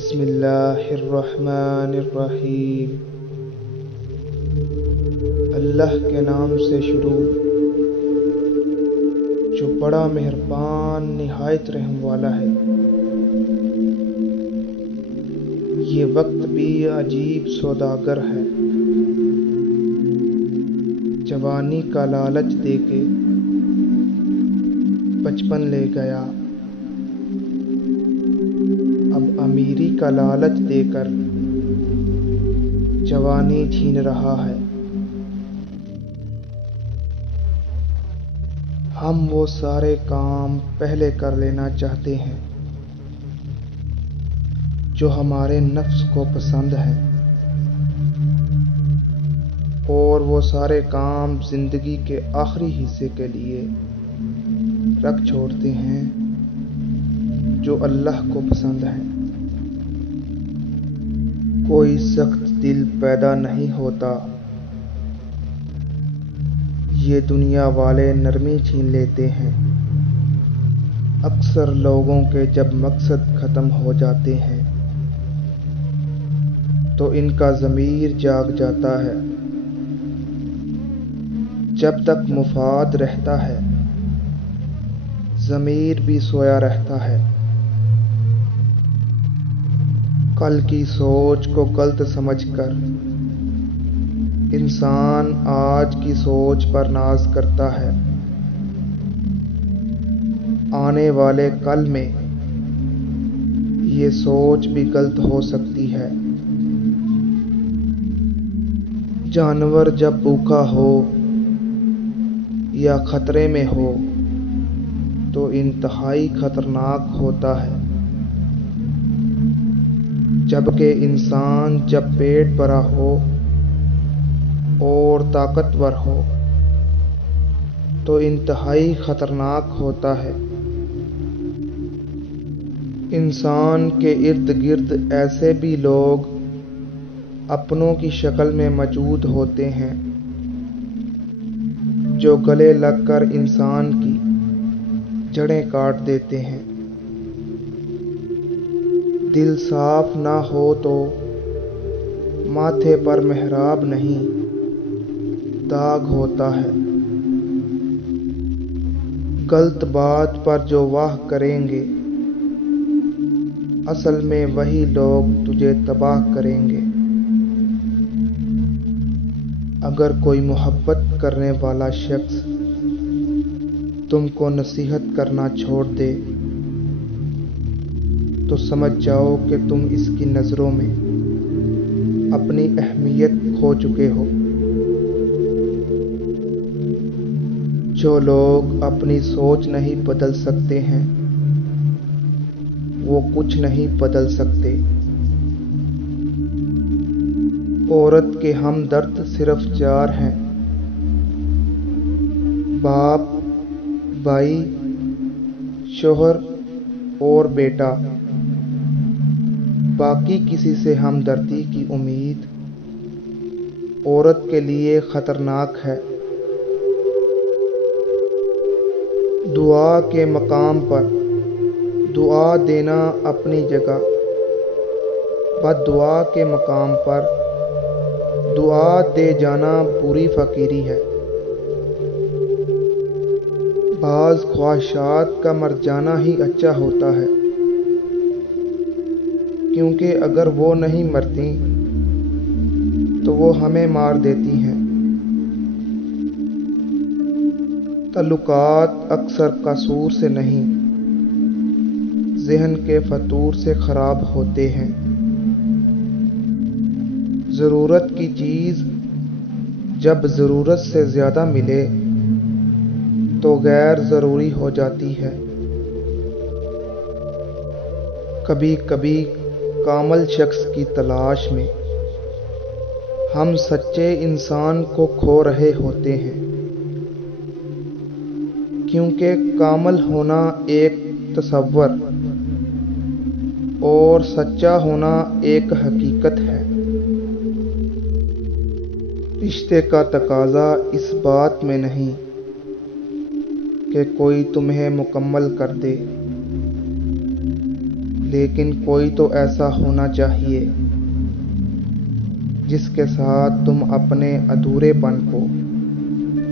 بسم اللہ الرحمن الرحیم۔ اللہ کے نام سے شروع جو بڑا مہربان نہایت رحم والا ہے۔ یہ وقت بھی عجیب سوداگر ہے، جوانی کا لالچ دے کے بچپن لے گیا، اب امیری کا لالچ دے کر جوانی چھین رہا ہے۔ ہم وہ سارے کام پہلے کر لینا چاہتے ہیں جو ہمارے نفس کو پسند ہے، اور وہ سارے کام زندگی کے آخری حصے کے لیے رکھ چھوڑتے ہیں جو اللہ کو پسند ہے۔ کوئی سخت دل پیدا نہیں ہوتا، یہ دنیا والے نرمی چھین لیتے ہیں۔ اکثر لوگوں کے جب مقصد ختم ہو جاتے ہیں تو ان کا ضمیر جاگ جاتا ہے۔ جب تک مفاد رہتا ہے ضمیر بھی سویا رہتا ہے۔ کل کی سوچ کو غلط سمجھ کر انسان آج کی سوچ پر ناز کرتا ہے۔ آنے والے کل میں یہ سوچ بھی غلط ہو سکتی ہے۔ جانور جب بھوکا ہو یا خطرے میں ہو تو انتہائی خطرناک ہوتا ہے، جبکہ انسان جب پیٹ بھرا ہو اور طاقتور ہو تو انتہائی خطرناک ہوتا ہے۔ انسان کے ارد گرد ایسے بھی لوگ اپنوں کی شکل میں موجود ہوتے ہیں جو گلے لگ کر انسان کی جڑیں کاٹ دیتے ہیں۔ دل صاف نہ ہو تو ماتھے پر محراب نہیں، داغ ہوتا ہے۔ غلط بات پر جو واہ کریں گے اصل میں وہی لوگ تجھے تباہ کریں گے۔ اگر کوئی محبت کرنے والا شخص تم کو نصیحت کرنا چھوڑ دے تو سمجھ جاؤ کہ تم اس کی نظروں میں اپنی اہمیت کھو چکے ہو۔ جو لوگ اپنی سوچ نہیں بدل سکتے ہیں وہ کچھ نہیں بدل سکتے۔ عورت کے ہمدرد صرف 4 ہیں: باپ، بھائی، شوہر اور بیٹا۔ باقی کسی سے ہمدردی کی امید عورت کے لیے خطرناک ہے۔ دعا کے مقام پر دعا دینا اپنی جگہ، بد دعا کے مقام پر دعا دے جانا پوری فقیری ہے۔ بعض خواہشات کا مر جانا ہی اچھا ہوتا ہے، کیونکہ اگر وہ نہیں مرتی تو وہ ہمیں مار دیتی ہیں۔ تعلقات اکثر قصور سے نہیں، ذہن کے فطور سے خراب ہوتے ہیں۔ ضرورت کی چیز جب ضرورت سے زیادہ ملے تو غیر ضروری ہو جاتی ہے۔ کبھی کبھی کامل شخص کی تلاش میں ہم سچے انسان کو کھو رہے ہوتے ہیں، کیونکہ کامل ہونا ایک تصور اور سچا ہونا ایک حقیقت ہے۔ رشتے کا تقاضا اس بات میں نہیں کہ کوئی تمہیں مکمل کر دے، لیکن کوئی تو ایسا ہونا چاہیے جس کے ساتھ تم اپنے ادھورے پن کو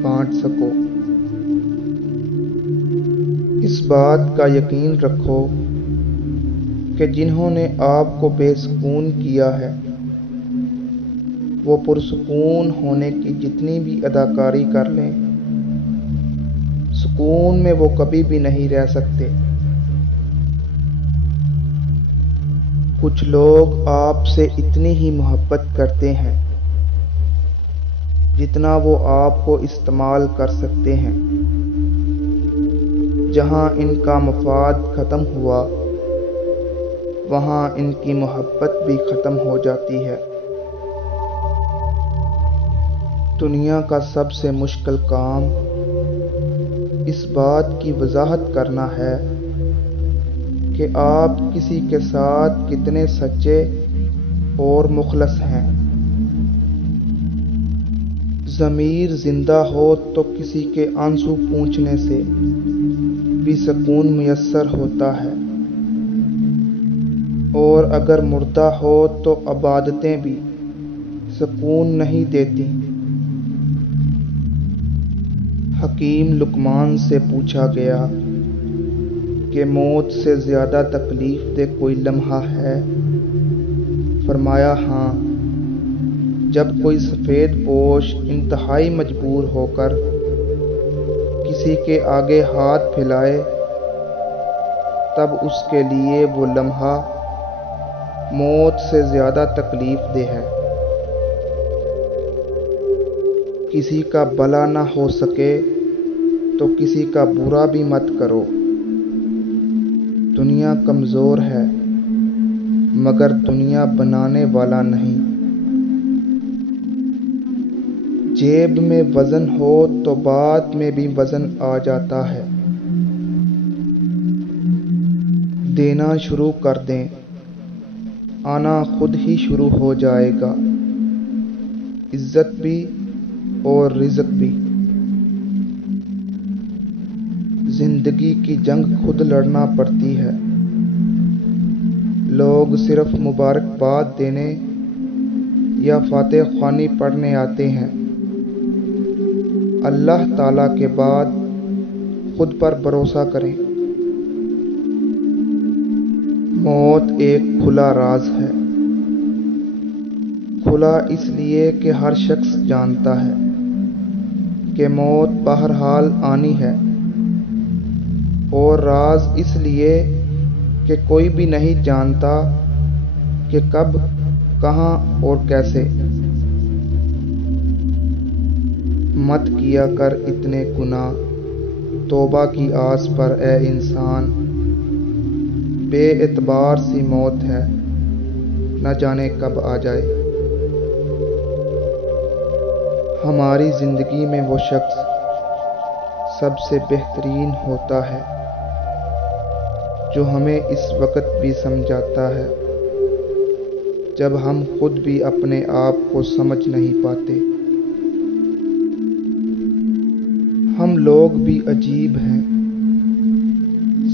بانٹ سکو۔ اس بات کا یقین رکھو کہ جنہوں نے آپ کو بے سکون کیا ہے وہ پرسکون ہونے کی جتنی بھی اداکاری کر لیں، سکون میں وہ کبھی بھی نہیں رہ سکتے۔ کچھ لوگ آپ سے اتنی ہی محبت کرتے ہیں جتنا وہ آپ کو استعمال کر سکتے ہیں۔ جہاں ان کا مفاد ختم ہوا وہاں ان کی محبت بھی ختم ہو جاتی ہے۔ دنیا کا سب سے مشکل کام اس بات کی وضاحت کرنا ہے کہ آپ کسی کے ساتھ کتنے سچے اور مخلص ہیں۔ ضمیر زندہ ہو تو کسی کے آنسو پوچھنے سے بھی سکون میسر ہوتا ہے، اور اگر مردہ ہو تو عبادتیں بھی سکون نہیں دیتی۔ حکیم لقمان سے پوچھا گیا کہ موت سے زیادہ تکلیف دہ کوئی لمحہ ہے؟ فرمایا ہاں، جب کوئی سفید پوش انتہائی مجبور ہو کر کسی کے آگے ہاتھ پھیلائے تب اس کے لیے وہ لمحہ موت سے زیادہ تکلیف دہ ہے۔ کسی کا بھلا نہ ہو سکے تو کسی کا برا بھی مت کرو۔ دنیا کمزور ہے مگر دنیا بنانے والا نہیں۔ جیب میں وزن ہو تو بعد میں بھی وزن آ جاتا ہے۔ دینا شروع کر دیں، آنا خود ہی شروع ہو جائے گا، عزت بھی اور رزق بھی۔ زندگی کی جنگ خود لڑنا پڑتی ہے۔ لوگ صرف مبارکباد دینے یا فاتح خوانی پڑھنے آتے ہیں، اللہ تعالیٰ کے بعد خود پر بھروسہ کریں۔ موت ایک کھلا راز ہے، کھلا اس لیے کہ ہر شخص جانتا ہے کہ موت بہرحال آنی ہے، اور راز اس لیے کہ کوئی بھی نہیں جانتا کہ کب، کہاں اور کیسے۔ مت کیا کر اتنے گناہ توبہ کی آس پر اے انسان، بے اعتبار سی موت ہے نہ جانے کب آ جائے۔ ہماری زندگی میں وہ شخص سب سے بہترین ہوتا ہے جو ہمیں اس وقت بھی سمجھاتا ہے جب ہم خود بھی اپنے آپ کو سمجھ نہیں پاتے۔ ہم لوگ بھی عجیب ہیں،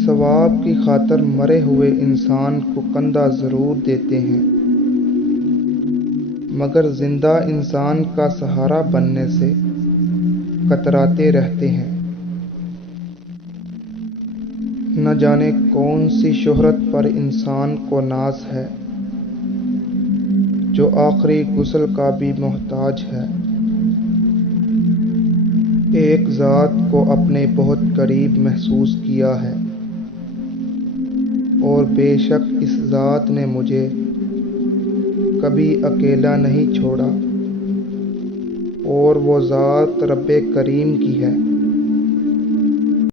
ثواب کی خاطر مرے ہوئے انسان کو کندھا ضرور دیتے ہیں مگر زندہ انسان کا سہارا بننے سے کتراتے رہتے ہیں۔ نہ جانے کون سی شہرت پر انسان کو ناز ہے جو آخری غسل کا بھی محتاج ہے۔ ایک ذات کو اپنے بہت قریب محسوس کیا ہے، اور بے شک اس ذات نے مجھے کبھی اکیلا نہیں چھوڑا، اور وہ ذات رب کریم کی ہے۔